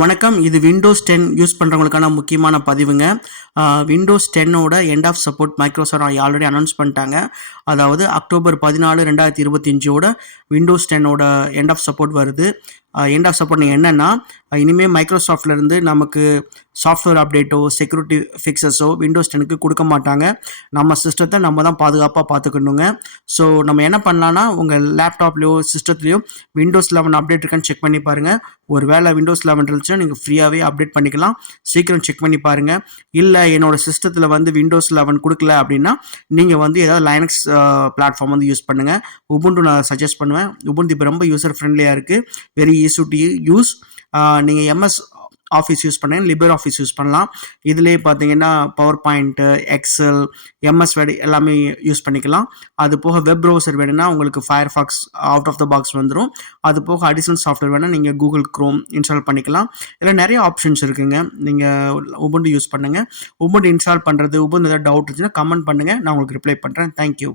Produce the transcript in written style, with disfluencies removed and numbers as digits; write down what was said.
வணக்கம். இது Windows 10 use பண்ணுறவங்களுக்கான முக்கியமான பதிவுங்க. விண்டோஸ் 10ஓட end of support Microsoft already announce பண்ணிட்டாங்க. அதாவது அக்டோபர் 14, 2025ஓட விண்டோஸ் 10ஓட எண்ட் ஆஃப் சப்போர்ட் வருது. எண்ட் ஆஃப் சப்போர்ட் என்னென்னா, இனிமேல் மைக்ரோசாஃப்ட்லேருந்து நமக்கு சாஃப்ட்வேர் அப்டேட்டோ செக்யூரிட்டி ஃபிக்ஸஸோ விண்டோஸ் 10க்கு கொடுக்க மாட்டாங்க. நம்ம சிஸ்டத்தை நம்ம தான் பாதுகாப்பாக பார்த்துக்கணுங்க. ஸோ நம்ம என்ன பண்ணலான்னா, உங்கள் லேப்டாப்லேயோ சிஸ்டத்துலேயோ விண்டோஸ் 11 அப்டேட் இருக்கான்னு செக் பண்ணி பாருங்கள். ஒரு வேளை விண்டோஸ் 11 இருந்துச்சுன்னா நீங்கள் ஃப்ரீயாகவே அப்டேட் பண்ணிக்கலாம். சீக்கிரம் செக் பண்ணி பாருங்கள். இல்லை என்னோடய சிஸ்டத்தில் விண்டோஸ் 11 கொடுக்கல அப்படின்னா நீங்கள் ஏதாவது லைனக்ஸ் பிளாட்ஃபார்ம் யூஸ் பண்ணுங்கள். உபுண்டு நான் சஜஸ்ட் பண்ணுவேன். உபுண்டு இப்போ ரொம்ப யூசர் ஃப்ரெண்ட்லியாக இருக்குது. Very easy to use. நீங்கள் எம்எஸ் ஆஃபீஸ் யூஸ் பண்ணுங்க, லிபர் ஆஃபீஸ் யூஸ் பண்ணலாம். இதுலேயே பார்த்தீங்கன்னா PowerPoint, Excel, MS Word எல்லாமே யூஸ் பண்ணிக்கலாம். அது போக வெப் ப்ரௌசர் வேணும்னா உங்களுக்கு Firefox out of the box வந்துடும். அது போக அடிஷ்னல் சாஃப்ட்வேர் வேணால் நீங்கள் கூகுள் க்ரோம் இன்ஸ்டால் பண்ணிக்கலாம். இதில் நிறைய ஆப்ஷன்ஸ் இருக்குங்க. நீங்கள் உபுண்டு யூஸ் பண்ணுங்கள். உபுண்டு இன்ஸ்டால் பண்ணுறது, உபுண்டு ஏதாவது டவுட் இருந்துச்சுன்னா கமெண்ட் பண்ணுங்கள், நான் உங்களுக்கு ரிப்ளை பண்ணுறேன். தேங்க்யூ.